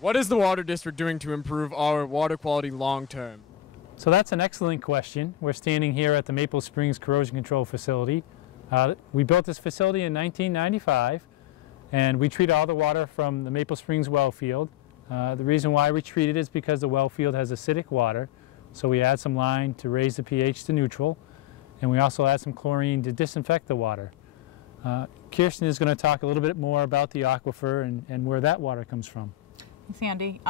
What is the Water District doing to improve our water quality long term? So that's an excellent question. We're standing here at the Maple Springs Corrosion Control Facility. We built this facility in 1995, and we treat all the water from the Maple Springs well field. The reason why we treat it is because the well field has acidic water, so we add some lime to raise the pH to neutral, and we also add some chlorine to disinfect the water. Kirsten is going to talk a little bit more about the aquifer and where that water comes from. Thanks, Andy.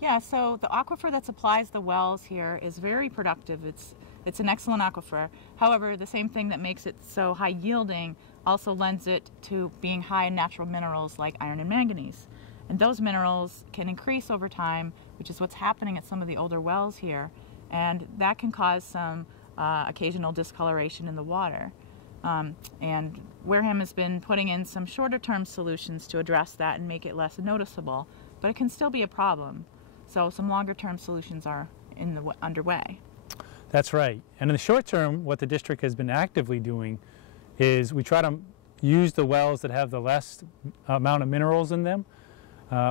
Yeah, so the aquifer that supplies the wells here is very productive. It's an excellent aquifer. However, the same thing that makes it so high yielding also lends it to being high in natural minerals like iron and manganese. And those minerals can increase over time, which is what's happening at some of the older wells here. And that can cause some occasional discoloration in the water. And Wareham has been putting in some shorter term solutions to address that and make it less noticeable. But it can still be a problem. So some longer term solutions are underway. That's right. And in the short term, what the district has been actively doing is we try to use the wells that have the less amount of minerals in them.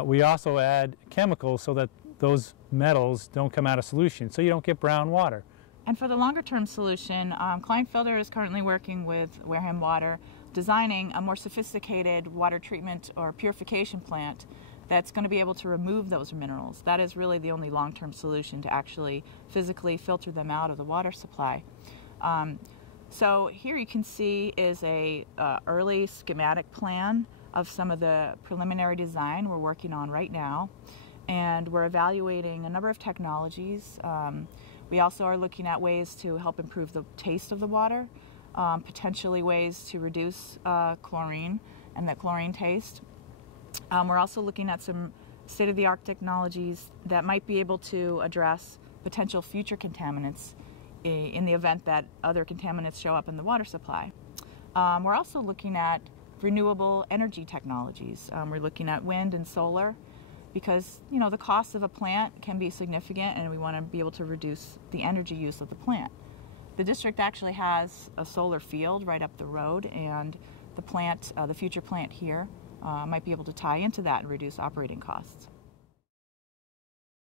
We also add chemicals so that those metals don't come out of solution, so you don't get brown water. And for the longer term solution, Kleinfelder is currently working with Wareham Water, designing a more sophisticated water treatment or purification plant that's going to be able to remove those minerals. That is really the only long-term solution to actually physically filter them out of the water supply. So here you can see is a early schematic plan of some of the preliminary design we're working on right now, and we're evaluating a number of technologies. We also are looking at ways to help improve the taste of the water, potentially ways to reduce chlorine and that chlorine taste. We're also looking at some state-of-the-art technologies that might be able to address potential future contaminants in the event that other contaminants show up in the water supply. We're also looking at renewable energy technologies. We're looking at wind and solar because, you know, the cost of a plant can be significant and we want to be able to reduce the energy use of the plant. The district actually has a solar field right up the road, and the plant, the future plant here, might be able to tie into that and reduce operating costs.